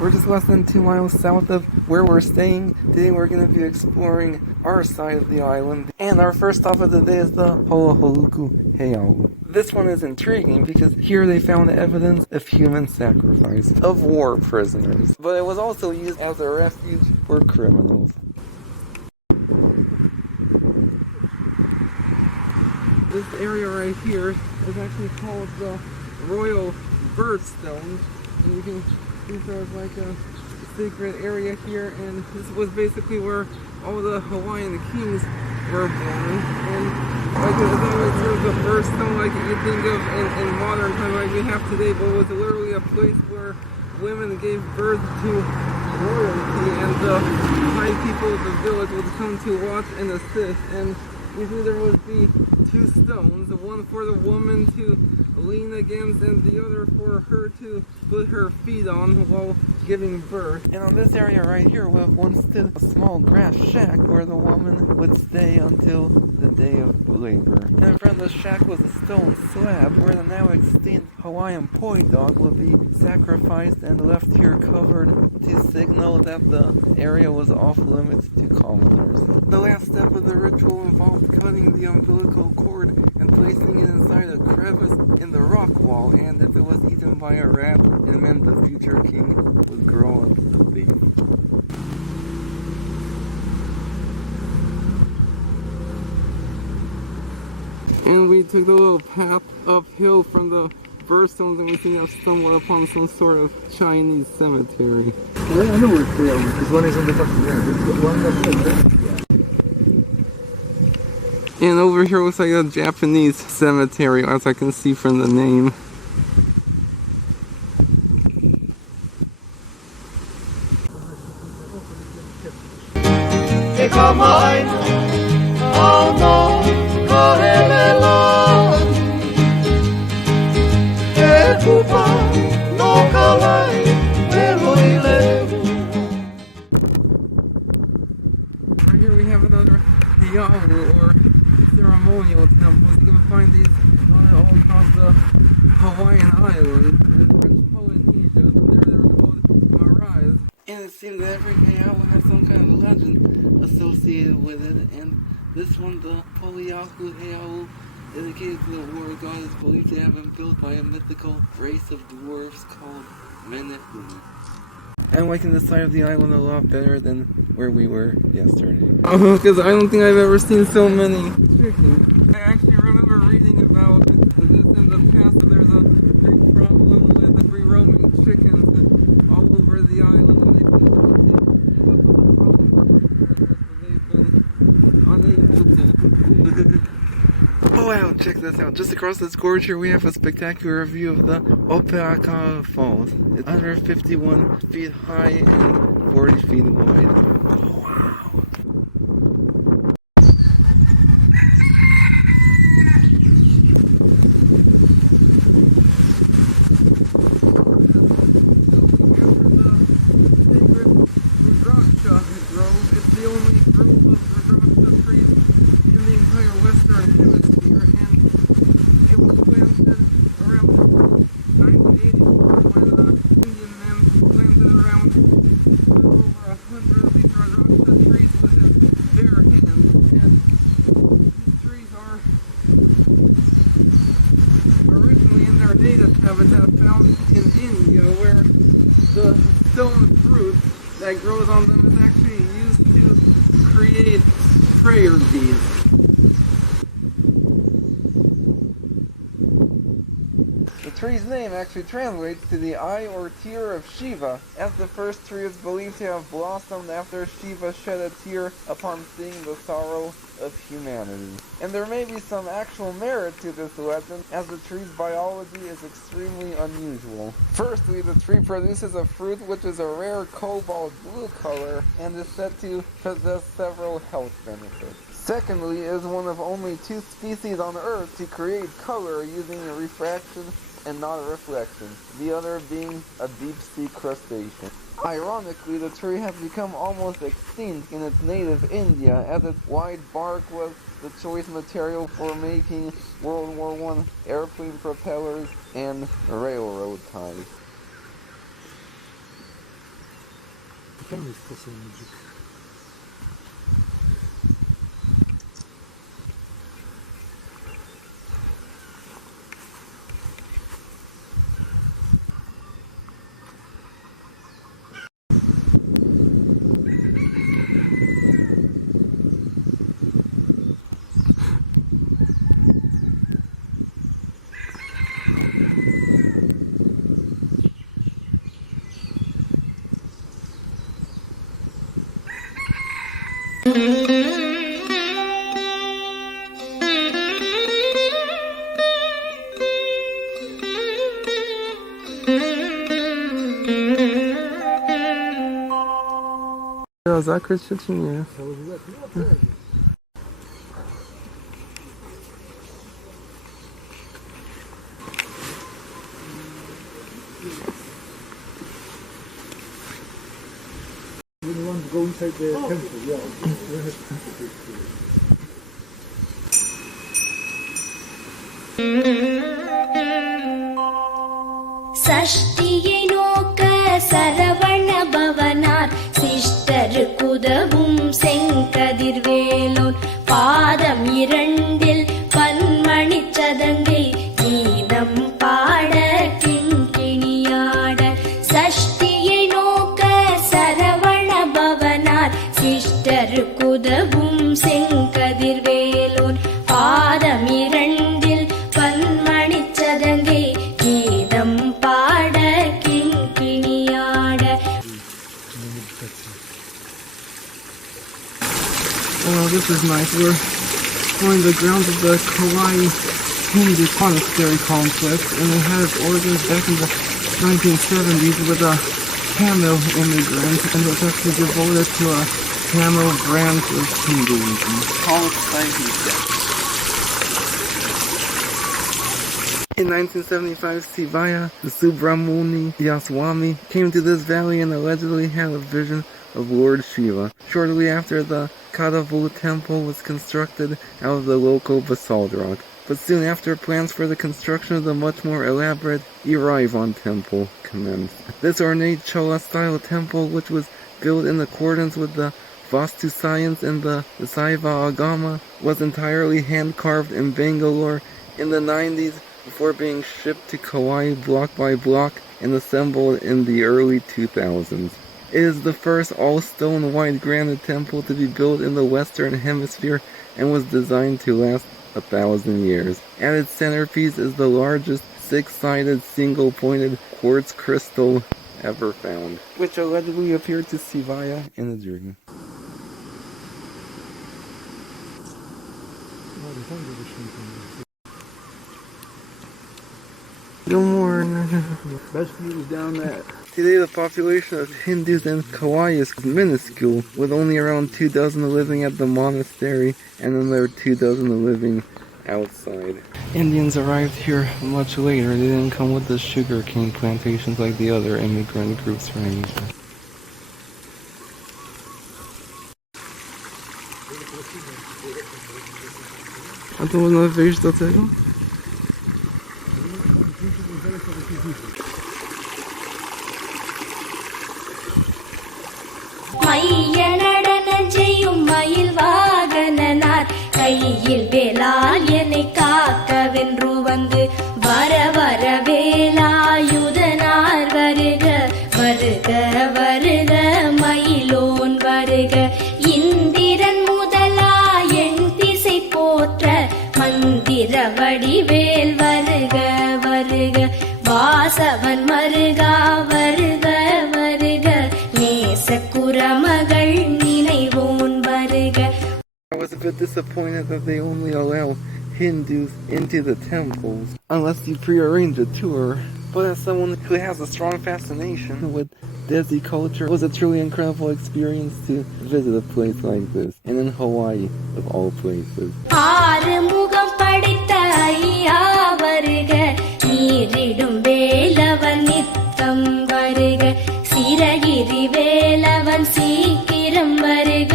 We're just less than 2 miles south of where we're staying. Today we're going to be exploring our side of the island. And our first stop of the day is the Holoholuku Heiau. This one is intriguing because here they found evidence of human sacrifice of war prisoners. But it was also used as a refuge for criminals. This area right here is actually called the Royal Birthstone, and you can see there's like a secret area here, and this was basically where all the Hawaiian kings were born. And like it's always sort of a birthstone like you think of in modern time like we have today, but it was literally a place where women gave birth to royalty, and the high people of the village would come to watch and assist. And usually there would be 2 stones, one for the woman to lean against and the other for her to put her feet on while giving birth. And on this area right here we have once stood a small grass shack where the woman would stay until the day of labor. And in front of the shack was a stone slab where the now extinct Hawaiian poi dog would be sacrificed and left here covered to signal that the area was off limits to commoners. The last step of the ritual involved cutting the umbilical cord and placing it inside a crevice in the rock wall, and if it was eaten by a rat, it meant the future king would grow up a baby. And we took the little path uphill from the birthstones, and we think I've stumbled upon some sort of Chinese cemetery. Well, I know where this one is on the top there. This one that's there. And over here looks like a Japanese cemetery, as I can see from the name. Right here we have another Heiau, or ceremonial temples. You can find these all across the Hawaiian island and French Polynesia. They're called maraes. And it seems that every Heiau has some kind of legend associated with it. And this one, the Poliahu Heiau, dedicated to the war god, is believed to have been built by a mythical race of dwarves called Menehune. I'm liking this side of the island a lot better than where we were yesterday. Because I don't think I've ever seen so many chickens. I actually remember reading about this in the past, that there's a big problem with free roaming chickens all over the island, and they've been trying to keep up with the problem, but they've been unable to. Oh wow, check this out. Just across this gorge here we have a spectacular view of the Kapa'a Falls. It's 151 feet high and 40 feet wide. Oh wow. Rudraksha grove. It's the only group of Rudraksha trees in the entire Western Hemisphere, and it was planted around 1984 when the Indian man planted around a little over 100 of these Rudraksha trees with his bare hands. And these trees are originally in their native habitat found in India, where the stone fruit that grows on them is actually used to create prayer beads. The tree's name actually translates to the eye or tear of Shiva, as the first tree is believed to have blossomed after Shiva shed a tear upon seeing the sorrow of humanity. And there may be some actual merit to this legend, as the tree's biology is extremely unusual. Firstly, the tree produces a fruit which is a rare cobalt blue color and is said to possess several health benefits. Secondly, it is one of only 2 species on Earth to create color using refraction and not reflection, the other being a deep-sea crustacean. Ironically, the tree has become almost extinct in its native India, as its wide bark was the choice material for making World War I airplane propellers and railroad ties. Tam jest poselniczek. Zakryć się czy nie? We don't want to go inside the temple, yeah. சஷ்டியை நோக்க சரவண பவனார் சிஷ்டருக்குதவும் செங்கதிர்வேலோன் பாதம் இரண்டில் பன்மணிச் சதங்கை கீதம் பாட கிண்கிணியாட சஷ்டியை நோக்க சரவண பவனார் சிஷ்டருக்குதவும் செங்கதிர்வேலோன் பாதம் இரண்டில் பன்மணிச் சதங்கை கீதம் பாட கிண்கிணியாட. Oh, this is nice. We're on the grounds of the Kauai Hindu Monastery complex, and it had its origins back in the 1970s with a Tamil immigrant, and it's actually devoted to a Tamil branch of Hinduism. In 1975, Sivaya, the Subramuni Yaswami, came to this valley and allegedly had a vision of Lord Shiva. Shortly after, the Kadavu temple was constructed out of the local basalt rock. But soon after, plans for the construction of the much more elaborate Iraivan temple commenced. This ornate Chola-style temple, which was built in accordance with the Vastu science and the Saiva Agama, was entirely hand-carved in Bangalore in the 90s before being shipped to Kauai block by block and assembled in the early 2000s. It is the first all-stone white granite temple to be built in the Western Hemisphere and was designed to last 1,000 years. At its centerpiece is the largest six-sided single-pointed quartz crystal ever found, which allegedly appeared to Sivaya in a dream. No more. Best view is down there. Today the population of Hindus in Kauai is minuscule, with only around 24 living at the monastery and another 24 living outside. Indians arrived here much later. They didn't come with the sugarcane plantations like the other immigrant groups from Asia. A to można wejść do tego? மைய நடன செய்யும் மயில் வாகனனார் கையில் வேலால் என்னை காக்கவென்று வந்து வர வர வேலாயுதனார் வருக வருக வருக மயிலோன் வருக இந்திரன் முதலா என் திசை போற்ற மந்திர வடிவேல் வருக வருக வாசவன் மருகா வருக வருக நேசக்குரமகள் நினைவோன் வருக. I was a bit disappointed that they only allow Hindus into the temples unless you prearrange a tour. But as someone who has a strong fascination with Desi culture, it was a truly incredible experience to visit a place like this, and in Hawaii, of all places. Arumugam படைத்த ஐயா வருக நீரிடும் வேலவன் நித்தம் வருக சிரகிரி வேலவன் சீக்கிரம் வருக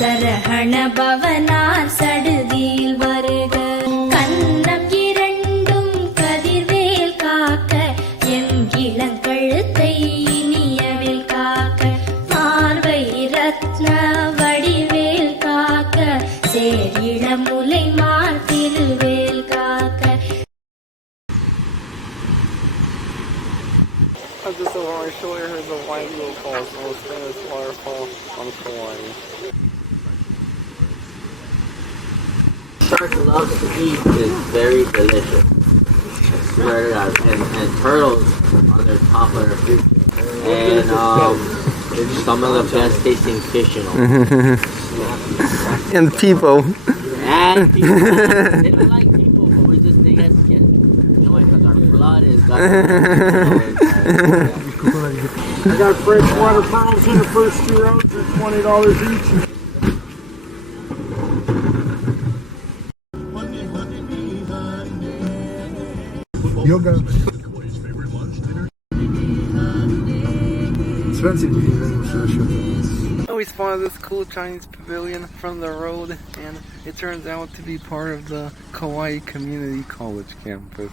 சரஹண பவனார் சடுதியில் வருக கண்ணம் இரண்டும் கதிர்வேல் காக்க எம் இளங்கழுத்தை இனியவில் காக்க just over my shoulder here is the Wailua Falls, the most famous waterfall on Kauai. Sharks love to eat is very delicious. I swear to God. And turtles on their top of their food. And some of the best tasting fish in the world. And people. And people. They don't like people, but we just think that's skin. You know why? Because our blood is got. I got freshwater pearls in the first 2 rounds at $20 each. Yoga. Expensive. I always spotted this cool Chinese pavilion from the road, and it turns out to be part of the Kauai Community College campus.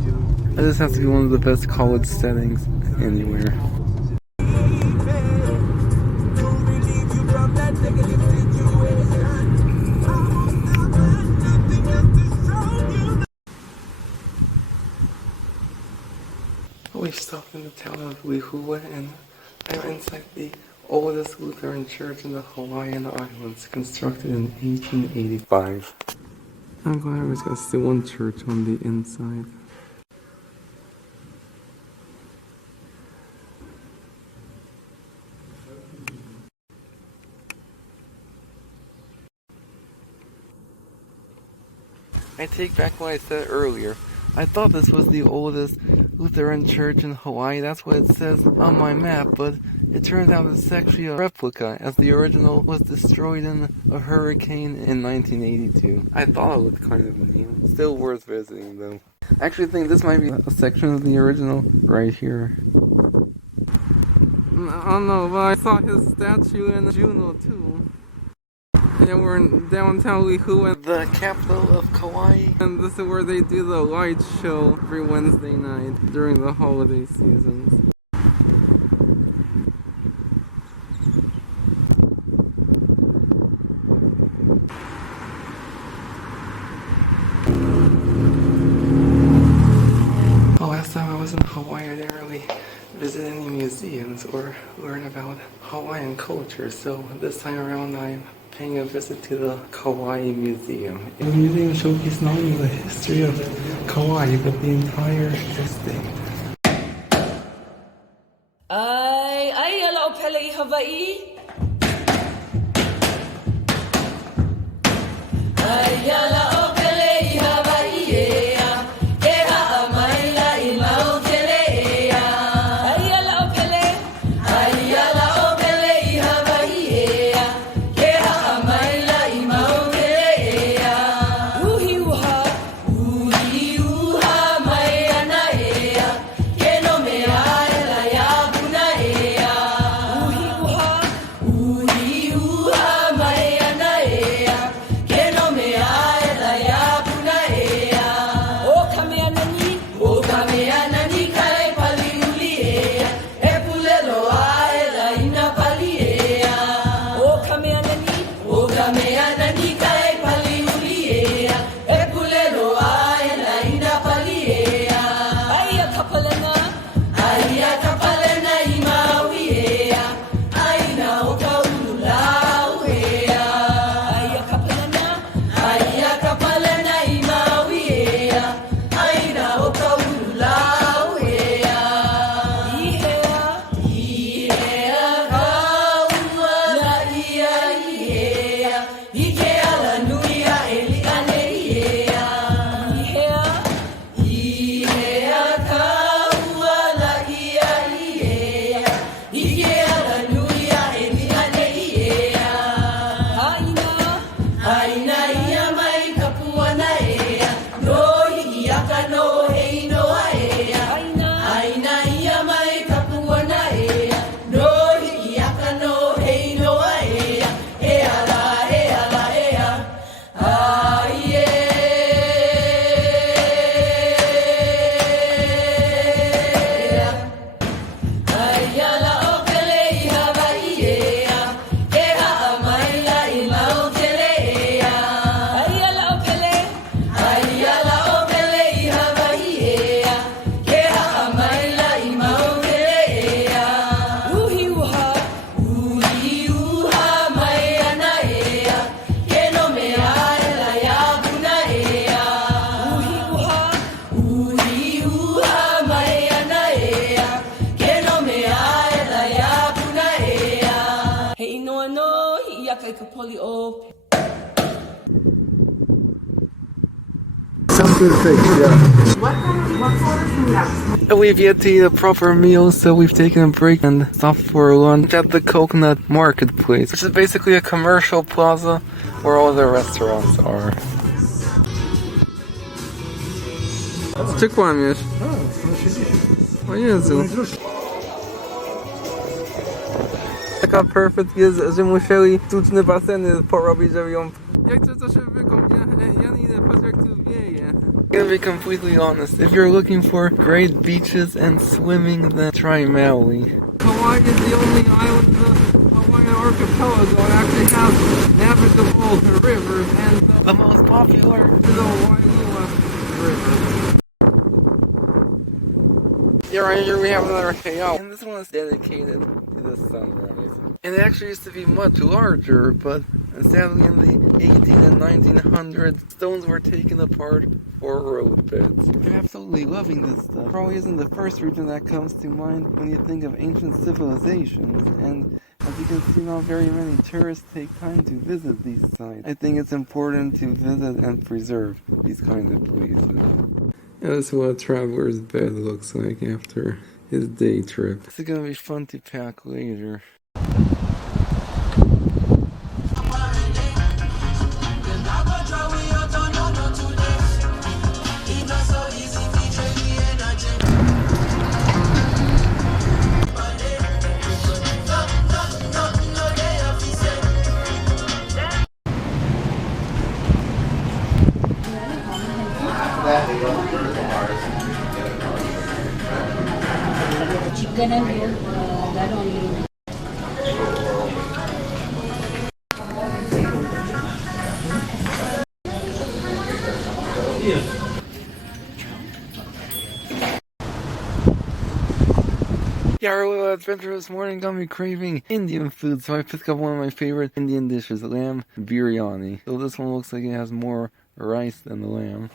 This has to be one of the best college settings anywhere. We stopped in the town of Lihue, and I'm inside the oldest Lutheran church in the Hawaiian Islands, constructed in 1885. I'm glad I was going to see one church on the inside. I take back what I said earlier. I thought this was the oldest Lutheran church in Hawaii. That's what it says on my map, but it turns out it's actually a replica, as the original was destroyed in a hurricane in 1982. I thought it looked kind of neat. Still worth visiting, though. I actually think this might be a section of the original right here. I don't know, but I saw his statue in Juneau, too. And we're in downtown Lihue, the capital of Kauai. And this is where they do the light show every Wednesday night during the holiday seasons. Last time I was in Hawaii, I didn't really visit any museums or learn about Hawaiian culture. So this time around, I'm paying a visit to the Kauai Museum. The museum showcases not only the history of Kauai, but the entire state. Ai ala o pele I Hawaii. Ai ala o pele I Hawaii ea. Ke ha'a mai la I Mautele ea. Ai ala o pele. Ai ala o pele I Hawaii ea. Ke ha'a mai la I Mautele ea. Uhi uha mai ana ea. Ke no mea ela ya puna ea. Uhi uha mai ana ea. Ke no mea ela We've yet to eat a proper meal, so we've taken a break and stopped for lunch at the Coconut Marketplace, which is basically a commercial plaza where all the restaurants are. Czy kłamiesz? O Jezu. Taka perfect jest, że musieli sztuczne baseny porobić, żeby ją... Jak to się wykąpie? Ja nie idę, patrz jak tu wieje. I'm gonna be completely honest, if you're looking for great beaches and swimming, then try Maui. Kauai is the only island in the Hawaiian archipelago that actually has navigable rivers, and the most popular is the Wailua River. Yeah, right here we have another Heiau, and this one is dedicated to the sunrise. And it actually used to be much larger, but sadly in the 18 and 1900s, stones were taken apart for road beds. I'm absolutely loving this stuff. Probably isn't the first region that comes to mind when you think of ancient civilizations, and as you can see, not very many tourists take time to visit these sites. I think it's important to visit and preserve these kinds of places. Yeah, that's what a traveler's bed looks like after his day trip. This is gonna be fun to pack later. Chicken and that only. Yeah, our little adventure this morning got me craving Indian food, so I picked up one of my favorite Indian dishes, lamb biryani. So this one looks like it has more rice than the lamb.